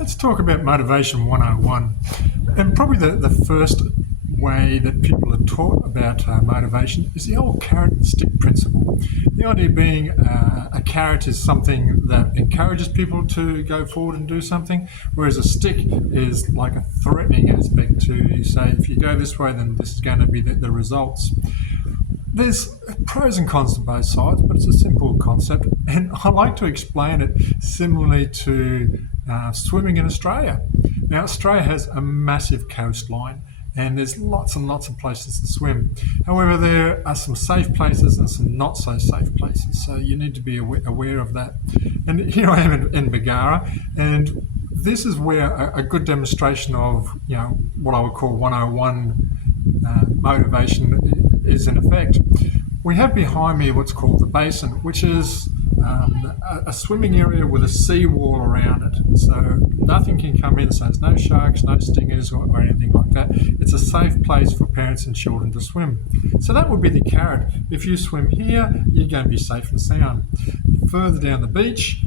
Let's talk about Motivation 101. And probably the first way that people are taught about motivation is the old carrot and stick principle. The idea being a carrot is something that encourages people to go forward and do something, whereas a stick is like a threatening aspect to you say, if you go this way, then this is going to be the results. There's pros and cons to both sides, but it's a simple concept. And I like to explain it similarly to swimming in Australia. Now, Australia has a massive coastline and there's lots and lots of places to swim. However, there are some safe places and some not so safe places. So you need to be aware of that. And here I am in Bagara, and this is where a good demonstration of, what I would call 101 motivation is in effect. We have behind me what's called the basin, which is a swimming area with a seawall around it. So nothing can come in, so there's no sharks, no stingers or anything like that. It's a safe place for parents and children to swim. So that would be the carrot. If you swim here, you're going to be safe and sound. Further down the beach,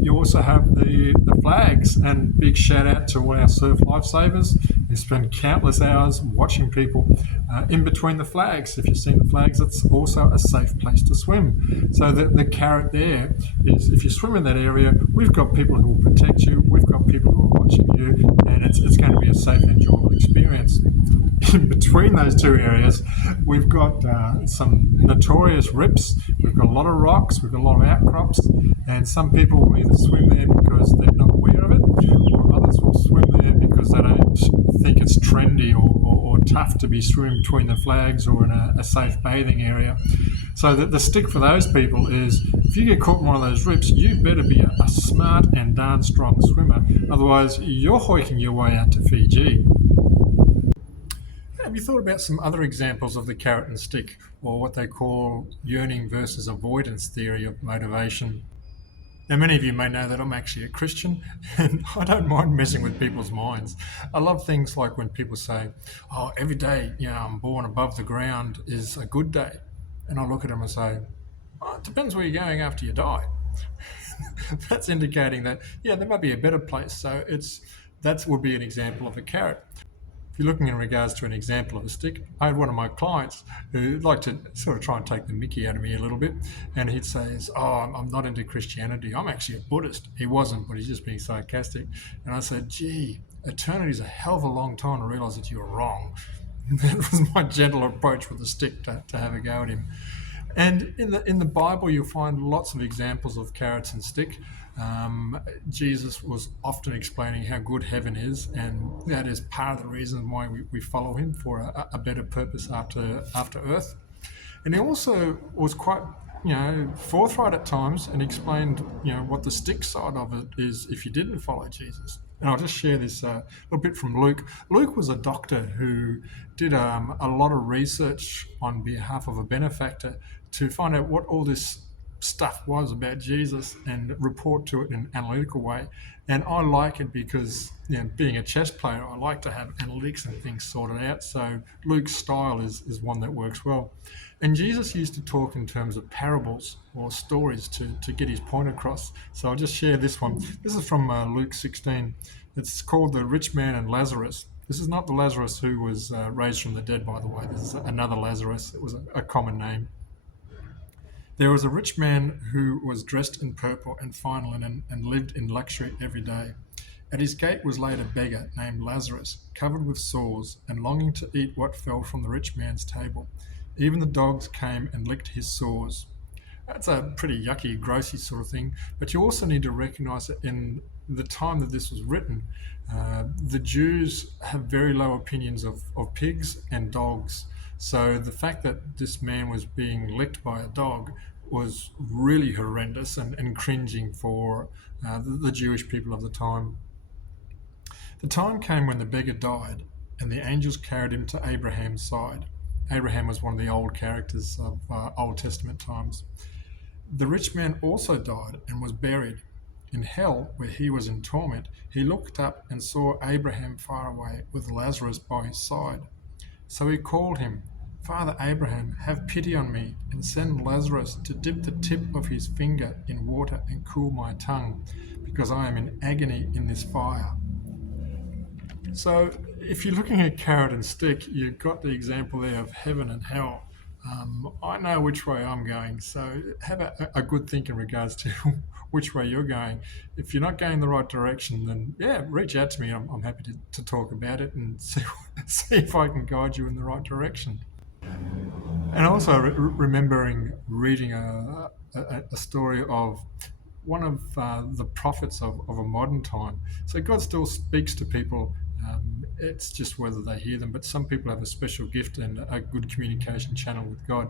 you also have the flags, and big shout out to all our surf lifesavers who spend countless hours watching people in between the flags. If you've seen the flags, it's also a safe place to swim. So the carrot there is, if you swim in that area, we've got people who will protect you, we've got people who are watching you, and it's going to be a safe and enjoyable experience. In between those two areas, we've got some notorious rips, we've got a lot of rocks, we've got a lot of outcrops, and some people will either swim there because they're not aware of it, or others will swim there because they don't think it's trendy or tough to be swimming between the flags or in a safe bathing area. So the stick for those people is, if you get caught in one of those rips, you better be a smart and darn strong swimmer, otherwise you're hoiking your way out to Fiji. Have you thought about some other examples of the carrot and stick, or what they call yearning versus avoidance theory of motivation? Now, many of you may know that I'm actually a Christian, and I don't mind messing with people's minds. I love things like when people say, "Oh, every day, I'm born above the ground is a good day," and I look at them and say, "Oh, it depends where you're going after you die." That's indicating that there might be a better place. So that would be an example of a carrot. If you're looking in regards to an example of a stick, I had one of my clients who'd like to sort of try and take the mickey out of me a little bit, and he'd say, I'm not into Christianity, I'm actually a Buddhist. He wasn't, but he's just being sarcastic. And I said, gee, eternity's a hell of a long time to realise that you were wrong. That was my gentle approach with the stick to have a go at him. And in the Bible, you'll find lots of examples of carrots and stick. Jesus was often explaining how good heaven is, and that is part of the reason why we follow him for a better purpose after earth. And he also was quite forthright at times and explained what the stick side of it is if you didn't follow Jesus. And I'll just share this little bit from Luke. Luke was a doctor who did a lot of research on behalf of a benefactor to find out what all this stuff was about Jesus and report to it in an analytical way. And I like it because, being a chess player, I like to have analytics and things sorted out. So Luke's style is one that works well. And Jesus used to talk in terms of parables or stories to get his point across. So I'll just share this one. This is from Luke 16. It's called The Rich Man and Lazarus. This is not the Lazarus who was raised from the dead, by the way. This is another Lazarus. It was a common name. There was a rich man who was dressed in purple and fine linen and lived in luxury every day. At his gate was laid a beggar named Lazarus, covered with sores and longing to eat what fell from the rich man's table. Even the dogs came and licked his sores. That's a pretty yucky, grossy sort of thing, but you also need to recognize that in the time that this was written, the Jews have very low opinions of pigs and dogs. So the fact that this man was being licked by a dog was really horrendous and cringing for the Jewish people of the time. The time came when the beggar died, and the angels carried him to Abraham's side. Abraham was one of the old characters of Old Testament times. The rich man also died and was buried. In hell, where he was in torment, he looked up and saw Abraham far away with Lazarus by his side. So he called him, Father Abraham, have pity on me and send Lazarus to dip the tip of his finger in water and cool my tongue, because I am in agony in this fire. So if you're looking at carrot and stick, you've got the example there of heaven and hell. I know which way I'm going, so have a good think in regards to which way you're going. If you're not going the right direction, then yeah, reach out to me. I'm happy to talk about it and see if I can guide you in the right direction. And also remembering reading a story of one of the prophets of a modern time. So God still speaks to people. It's just whether they hear them. But some people have a special gift and a good communication channel with God.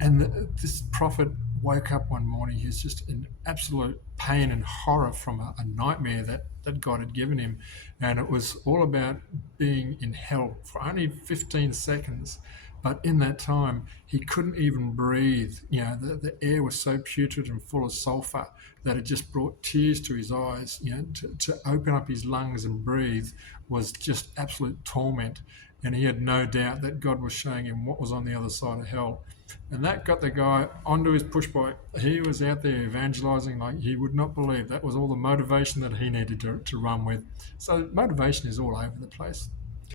And this prophet woke up one morning. He's just in absolute pain and horror from a nightmare that God had given him. And it was all about being in hell for only 15 seconds. But in that time, he couldn't even breathe. You know, the air was so putrid and full of sulfur that it just brought tears to his eyes. You know, to open up his lungs and breathe was just absolute torment. And he had no doubt that God was showing him what was on the other side of hell. And that got the guy onto his push bike. He was out there evangelizing like he would not believe. That was all the motivation that he needed to run with. So motivation is all over the place.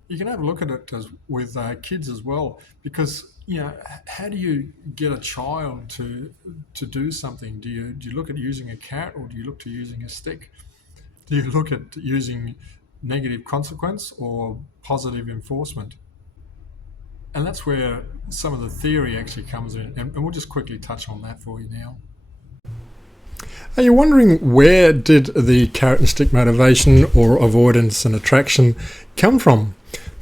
You can have a look at it with kids as well, because you know, how do you get a child to do something? Do you look at using a carrot, or do you look to using a stick? Do you look at using negative consequence or positive enforcement? And that's where some of the theory actually comes in, and we'll just quickly touch on that for you now. Are you wondering, where did the carrot and stick motivation or avoidance and attraction come from?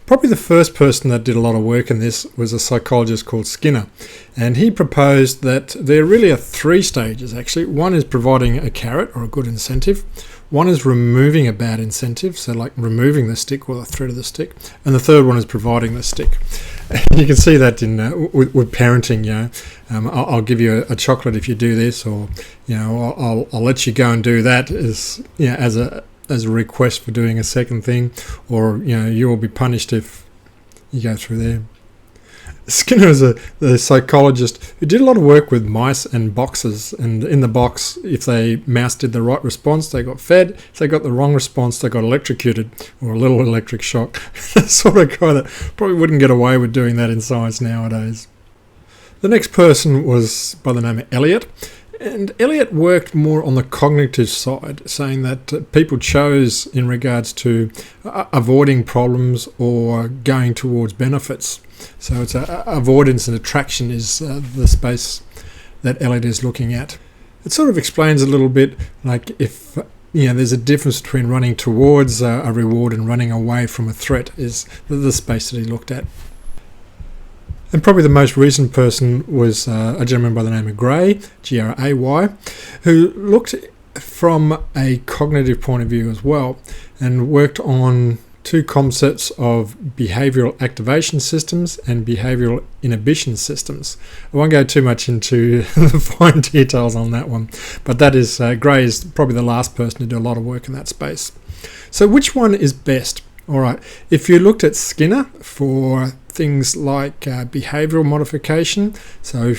Probably the first person that did a lot of work in this was a psychologist called Skinner, and he proposed that there really are three stages actually. One is providing a carrot or a good incentive. One is removing a bad incentive, so like removing the stick or the threat of the stick, and the third one is providing the stick. And you can see that in with parenting. You know, I'll give you a chocolate if you do this, or you know, I'll let you go and do that as as a request for doing a second thing, or you know, you will be punished if you go through there. Skinner is the psychologist who did a lot of work with mice and boxes, and in the box, if the mouse did the right response, they got fed. If they got the wrong response, they got electrocuted, or a little electric shock. The sort of guy that probably wouldn't get away with doing that in science nowadays. The next person was by the name of Elliot. And Elliot worked more on the cognitive side, saying that people chose in regards to avoiding problems or going towards benefits. So it's avoidance and attraction is the space that Elliot is looking at. It sort of explains a little bit, like if there's a difference between running towards a reward and running away from a threat, is the space that he looked at. And probably the most recent person was a gentleman by the name of Gray, Gray, who looked from a cognitive point of view as well, and worked on two concepts of behavioural activation systems and behavioural inhibition systems. I won't go too much into the fine details on that one, but that is Gray is probably the last person to do a lot of work in that space. So which one is best? All right, if you looked at Skinner for things like behavioural modification, so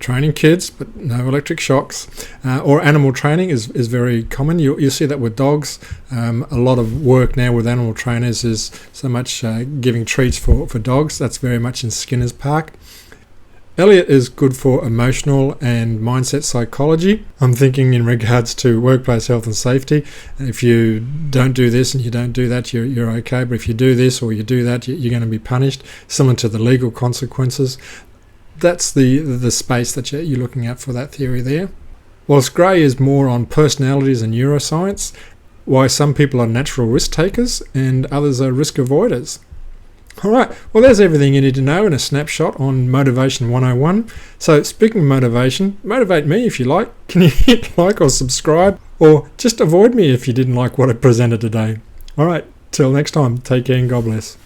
training kids but no electric shocks, or animal training is very common. You'll see that with dogs. A lot of work now with animal trainers is so much giving treats for dogs. That's very much in Skinner's park. Elliot is good for emotional and mindset psychology. I'm thinking in regards to workplace health and safety. If you don't do this and you don't do that, you're okay. But if you do this or you do that, you're going to be punished. Similar to the legal consequences. That's the space that you're looking at for that theory there. Whilst Gray is more on personalities and neuroscience, why some people are natural risk takers and others are risk avoiders. All right, well, there's everything you need to know in a snapshot on Motivation 101. So speaking of motivation, motivate me if you like. Can you hit like or subscribe, or just avoid me if you didn't like what I presented today? All right, till next time, take care and God bless.